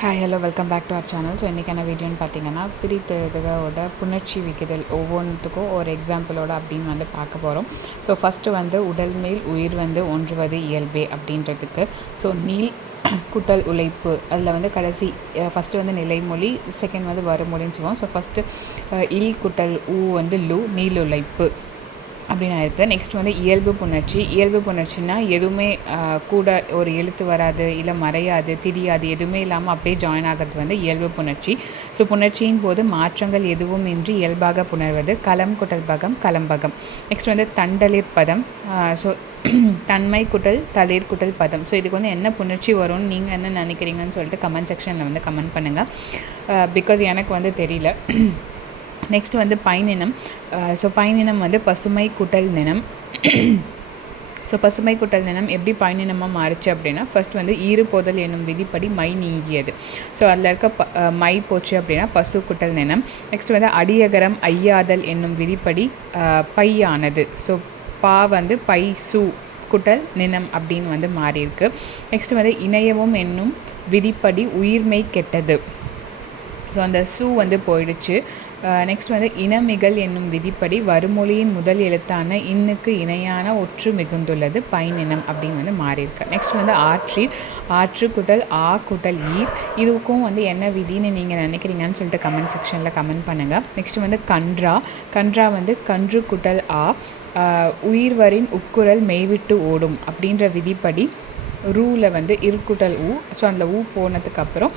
Hi hello welcome back to our channel so இன்றைக்கான வீடியோன்னு பார்த்தீங்கன்னா பிரித்தெழுதுகளோட புணர்ச்சி விக்குதல் ஒவ்வொன்றுத்துக்கும் ஒரு எக்ஸாம்பிளோட அப்படின்னு வந்து பார்க்க போகிறோம் ஸோ ஃபஸ்ட்டு வந்து உடல் மேல் உயிர் வந்து ஒன்றுவது இயல்பே அப்படின்றதுக்கு. ஸோ நீள் குட்டல் உழைப்பு அதில் வந்து கடைசி ஃபஸ்ட்டு வந்து நிலைமொழி செகண்ட் வந்து வருமொழின்னு சொல்லுவோம். ஸோ ஃபஸ்ட்டு இல் குட்டல் ஊ வந்து லூ நீள் உழைப்பு. அப்படின்னு ஆயிருக்கு நெக்ஸ்ட் வந்து இயல்பு புணர்ச்சி. இயல்பு புணர்ச்சின்னா எதுவுமே கூட ஒரு எழுத்து வராது இல்லை மறையாது திரியாது எதுவுமே இல்லாமல் அப்படியே ஜாயின் ஆகிறது வந்து இயல்பு புணர்ச்சி. ஸோ புணர்ச்சியின் போது மாற்றங்கள் எதுவும் இன்றி இயல்பாக புணர்வது களம் குட்டல் பகம் கலம்பகம் நெக்ஸ்ட் வந்து தண்டலிர் பதம். ஸோ தன்மை குட்டல் தளிர் குட்டல் பதம். ஸோ இதுக்கு வந்து என்ன புணர்ச்சி வரும்னு நீங்கள் என்ன நினைக்கிறீங்கன்னு சொல்லிட்டு கமெண்ட் செக்ஷனில் வந்து கமெண்ட் பண்ணுங்கள் பிகாஸ் எனக்கு வந்து தெரியல. நெக்ஸ்ட் வந்து பைனினம் ஸோ பைனினம் வந்து பசுமை குட்டல் நினம். ஸோ பசுமை குட்டல் நினம் எப்படி பயனினமாக மாறுச்சு அப்படின்னா ஃபர்ஸ்ட் வந்து ஈறுபோதல் என்னும் விதிப்படி மை நீங்கியது. ஸோ அதில் இருக்க ப மை போச்சு அப்படின்னா பசு குட்டல் நினம். நெக்ஸ்ட் வந்து அடியகரம் ஐயாதல் என்னும் விதிப்படி பையானது ஸோ பா வந்து பை சு குட்டல் நினம் அப்படின்னு வந்து மாறியிருக்கு. நெக்ஸ்ட் வந்து இணையவும் என்னும் விதிப்படி உயிர்மை கெட்டது. ஸோ அந்த சூ வந்து போயிடுச்சு. நெக்ஸ்ட் வந்து இனமிகள் என்னும் விதிப்படி வருமொழியின் முதல் எழுத்தான இன்னுக்கு இணையான ஒற்று மிகுந்துள்ளது பைனினம் அப்படின்னு வந்து மாறியிருக்கு. நெக்ஸ்ட் வந்து ஆற்றீர். ஆற்று குட்டல் ஆ குட்டல் ஈர். இதுக்கும் வந்து என்ன விதின்னு நீங்கள் நினைக்கிறீங்கன்னு சொல்லிட்டு கமெண்ட் செக்ஷனில் கமெண்ட் பண்ணுங்கள் நெக்ஸ்ட் வந்து கன்றா. கன்றா வந்து கன்று குட்டல் ஆ. உயிர்வரின் உக்குரல் மெய்விட்டு ஓடும் அப்படின்ற விதிப்படி ரூவில் வந்து இருக்குட்டல் ஊ ஸோ அந்த ஊ போனதுக்கப்புறம்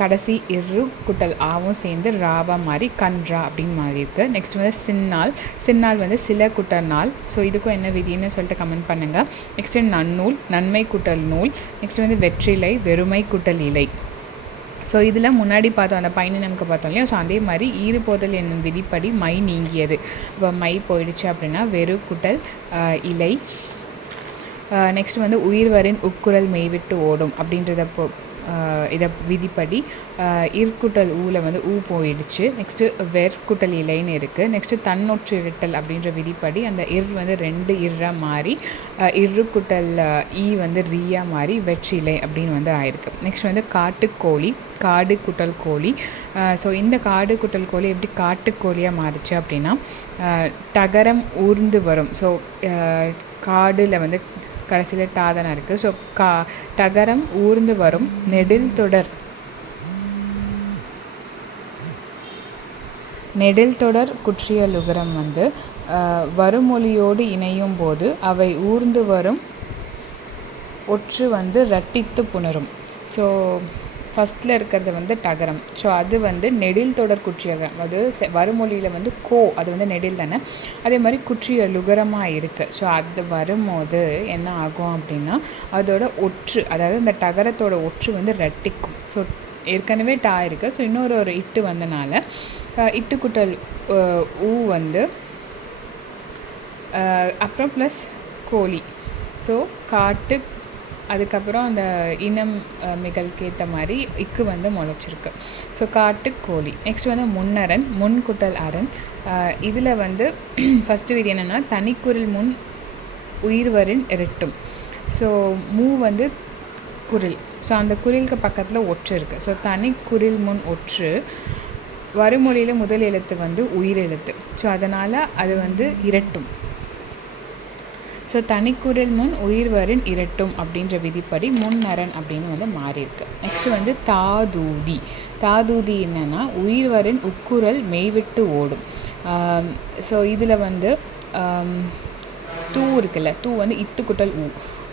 கடைசி இரு குட்டல் ஆவும் சேர்ந்து ராவா மாதிரி கன்றா அப்படின்னு மாறி இருக்குது நெக்ஸ்ட் வந்து சின்னால். சின்னால் வந்து சில குட்டல் நாள். ஸோ இதுக்கும் என்ன விதின்னு சொல்லிட்டு கமெண்ட் பண்ணுங்கள் நெக்ஸ்ட் நன்னூல் நன்மை குட்டல் நூல். நெக்ஸ்ட் வந்து வெற்றிலை வெறுமை குட்டல் இலை. ஸோ இதில் முன்னாடி பார்த்தோம் அந்த பயணி நமக்கு பார்த்தோம் இல்லையா? ஸோ அதே மாதிரி ஈறுபோதல் என்னும் விதிப்படி மை நீங்கியது. இப்போ மை போயிடுச்சு அப்படின்னா வெறு குட்டல் இலை. நெக்ஸ்ட் வந்து உயிர்வரின் உக்குரல் மெய்விட்டு ஓடும் அப்படின்றத போ இதை விதிப்படி இற்குட்டல் ஊவில் வந்து ஊ போயிடுச்சு. நெக்ஸ்ட்டு வெற்குட்டல் இலைன்னு இருக்குது நெக்ஸ்ட்டு தன்னொற்று இருட்டல் அப்படின்ற விதிப்படி அந்த இர் வந்து ரெண்டு இர்ராக மாறி இறுக்குட்டல் ஈ வந்து ரீயாக மாறி வெற்றிலை அப்படின்னு வந்து ஆயிருக்கு. நெக்ஸ்ட் வந்து காட்டுக்கோழி காடு குட்டல் கோழி ஸோ இந்த காடு குட்டல் கோழி எப்படி காட்டுக்கோழியாக மாறுச்சு அப்படின்னா தகரம் ஊர்ந்து வரும். ஸோ காடில் வந்து கடைசியில் டாதனா இருக்குது ஸோ கா டகரம் ஊர்ந்து வரும். நெடில் தொடர். நெடில் தொடர் குற்றியலுகரம் வந்து வருமொழியோடு இணையும் போது அவை ஊர்ந்து வரும் ஒற்று வந்து ரட்டித்து புணரும். ஸோ ஃபஸ்ட்டில் இருக்கிறது வந்து டகரம் ஸோ அது வந்து நெடில் தொடர் குற்றியகம் அது வருமொழியில் வந்து கோ அது வந்து நெடில் தானே? அதே மாதிரி குற்றிய லுகரமாக இருக்குது ஸோ அது வரும்போது என்ன ஆகும் அப்படின்னா அதோட ஒற்று அதாவது இந்த டகரத்தோட ஒற்று வந்து ரெட்டிக்கும் ஸோ ஏற்கனவே டா இருக்குது ஸோ இன்னொரு ஒரு இட்டு வந்தனால இட்டுக்குட்டல் ஊ வந்து அப்புறம் ப்ளஸ் கோழி. ஸோ காட்டு அதுக்கப்புறம் அந்த இனம் மிகழ்க்கு ஏற்ற மாதிரி இக்கு வந்து முளைச்சிருக்கு. ஸோ காட்டு கோழி நெக்ஸ்ட் வந்து முன்னரன் முன்குட்டல் அரண். இதில் வந்து ஃபஸ்ட்டு விதி என்னென்னா தனிக்குரில் முன் உயிர்வரின் இரட்டும். ஸோ மூ வந்து குரில். ஸோ அந்த குரிலுக்கு பக்கத்தில் ஒற்று இருக்குது ஸோ தனி குரில் முன் ஒற்று வருமொழியில் முதல் எழுத்து வந்து உயிர் எழுத்து ஸோ அதனால் அது வந்து இரட்டும். ஸோ தனிக்குரல் முன் உயிர்வரின் இரட்டும் அப்படின்ற விதிப்படி முன்னரன் அப்படின்னு வந்து மாறியிருக்கு. நெக்ஸ்ட் வந்து தாதூதி. தாதூதி என்னென்னா உயிர்வரின் உக்குரல் மெய்விட்டு ஓடும். ஸோ இதில் வந்து தூ இருக்குல்ல தூ வந்து இத்துக்குட்டல் ஊ.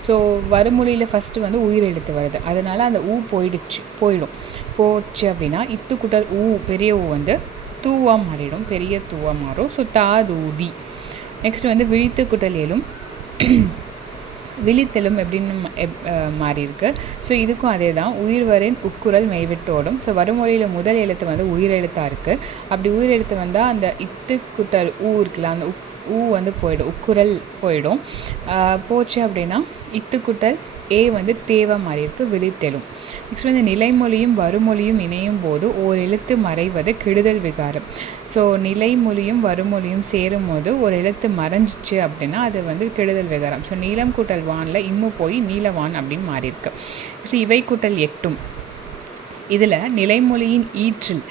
ஸோ வருமொழியில் ஃபஸ்ட்டு வந்து உயிர் எழுத்து வருது. அதனால் அந்த ஊ போயிடுச்சு போயிடும். போச்சு அப்படின்னா இத்துக்குட்டல் ஊ பெரிய ஊ வந்து தூவாக மாறிடும் பெரிய தூவாக மாறும். ஸோ தாதூதி. நெக்ஸ்ட் வந்து விழித்து குட்டல் விழித்தெலும் எப்படின்னு மாறி இருக்கு ஸோ இதுக்கும் அதே தான் உயிர்வரின் உக்குரல் மெய்விட்டோடும் ஸோ வருமொழியில் முதல் எழுத்து வந்து உயிரெழுத்தாக இருக்குது அப்படி உயிரெழுத்து வந்தால் அந்த இத்து குட்டல் ஊ இருக்குல்ல அந்த உக் ஊ வந்து போயிடும் உக்குரல் போயிடும். போச்சு அப்படின்னா இத்துக்குட்டல் ஏ வந்து தேவை மாறி இருக்கு விழித்தெழும். நெக்ஸ்ட் வந்து நிலைமொழியும் வருமொழியும் இணையும் போது ஓர் எழுத்து மறைவது கெடுதல் விகாரம். ஸோ நிலைமொழியும் வருமொழியும் சேரும் போது ஒரு எழுத்து மறைஞ்சிச்சு அப்படின்னா அது வந்து கெடுதல் விகாரம். ஸோ நீளம் கூட்டல் வானில் இம்மு போய் நீலவான் அப்படின்னு மாறியிருக்கு. ஸோ இவை கூட்டல் எட்டும். இதில் நிலைமொழியின் ஈற்றில்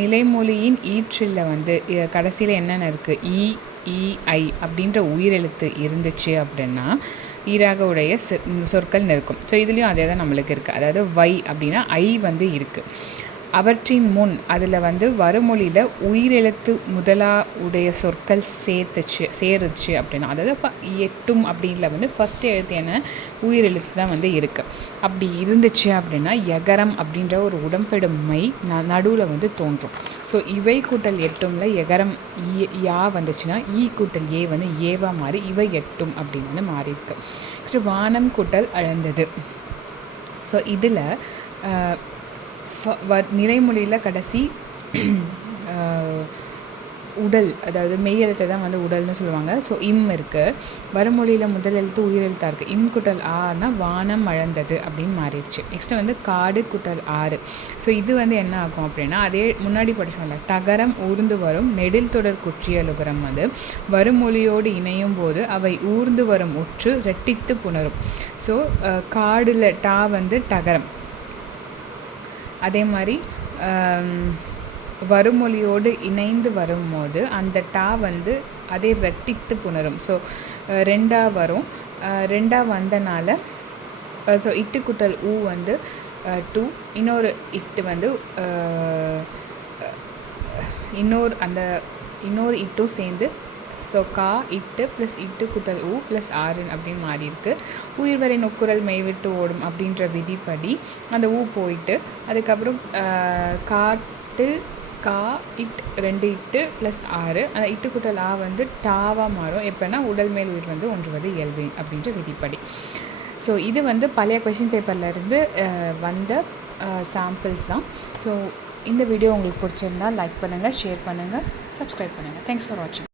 நிலைமொழியின் ஈற்றில் வந்து கடைசியில் என்னென்ன இருக்குது இ இ அப்படின்ற உயிரெழுத்து இருந்துச்சு அப்படின்னா ஈராக உடைய சொ- சொற்கள் இருக்கும் ஸோ இதுலேயும் அதே தான் நம்மளுக்கு இருக்குது அதாவது வை அப்படின்னா ஐ வந்து இருக்குது அவற்றின் முன் அதில் வந்து வறுமொழியில் உயிரெழுத்து முதலா உடைய சொற்கள் சேர்த்துச்சு சேருச்சு அப்படின்னா அதாவது இப்போ எட்டும் அப்படின்ல வந்து ஃபஸ்ட் எழுத்து என்ன? உயிரெழுத்து தான் வந்து இருக்குது அப்படி இருந்துச்சு அப்படின்னா எகரம் அப்படின்ற ஒரு உடம்பெடும் மை ந நடுவில் வந்து தோன்றும். ஸோ இவை கூட்டல் எட்டும்ல எகரம் ஈ- யா வந்துச்சுன்னா ஈ கூட்டல் ஏ வந்து ஏவா மாறி இவை எட்டும் அப்படின்னு வந்து மாறியிருக்கு. நெக்ஸ்ட் வானம் கூட்டல் அழந்தது. ஸோ இதில் நிலைமொழியில் கடைசி உடல் அதாவது மெய் எழுத்தை தான் வந்து உடல்னு சொல்லுவாங்க. ஸோ இம் இருக்குது வரமொழியில் முதல் எழுத்து உயிரெழுத்தாக இருக்குது இம் குட்டல் ஆனா வானம் அழந்தது அப்படின்னு மாறிடுச்சு. நெக்ஸ்ட்டு வந்து காடு குட்டல் ஆறு. ஸோ இது வந்து என்ன ஆகும் அப்படின்னா அதே முன்னாடி படிச்சோம்ல தகரம் ஊர்ந்து வரும் நெடில் தொடர் குற்றியலுகரம் வந்து வருமொழியோடு இணையும் போது அவை ஊர்ந்து வரும் ஒற்று ரெட்டித்து புணரும். ஸோ காடில் டா வந்து டகரம் அதே மாதிரி வருமொழியோடு இணைந்து வரும்போது அந்த டா வந்து அதே ரெட்டித்து புணரும். ஸோ ரெண்டாக வரும். ரெண்டாக வந்தனால ஸோ இட்டு குட்டல் ஊ வந்து டூ. இன்னொரு இட்டு வந்து இன்னொரு அந்த இன்னொரு இட்டும் சேர்ந்து ஸோ கா இட்டு ப்ளஸ் இட்டு குட்டல் ஊ ப்ளஸ் ஆறு அப்படின்னு மாறி இருக்கு உயிர்வரை நொக்குரல் மெய்விட்டு ஓடும் அப்படின்ற விதிப்படி அந்த ஊ போயிட்டு அதுக்கப்புறம் காட்டு கா இட் ரெண்டு இட்டு ப்ளஸ் ஆறு. அந்த இட்டு குட்டல் ஆ வந்து டாவாக மாறும். எப்போனா உடல் மேல் உயிர் வந்து ஒன்றுவது இயல்பு அப்படின்ற விதிப்படி. ஸோ இது வந்து பழைய கொஷின் பேப்பர்லேருந்து வந்த சாம்பிள்ஸ் தான். ஸோ இந்த வீடியோ உங்களுக்கு பிடிச்சிருந்தா லைக் பண்ணுங்கள் ஷேர் பண்ணுங்கள் சப்ஸ்கிரைப் பண்ணுங்கள் தேங்க்ஸ் ஃபார் வாட்சிங்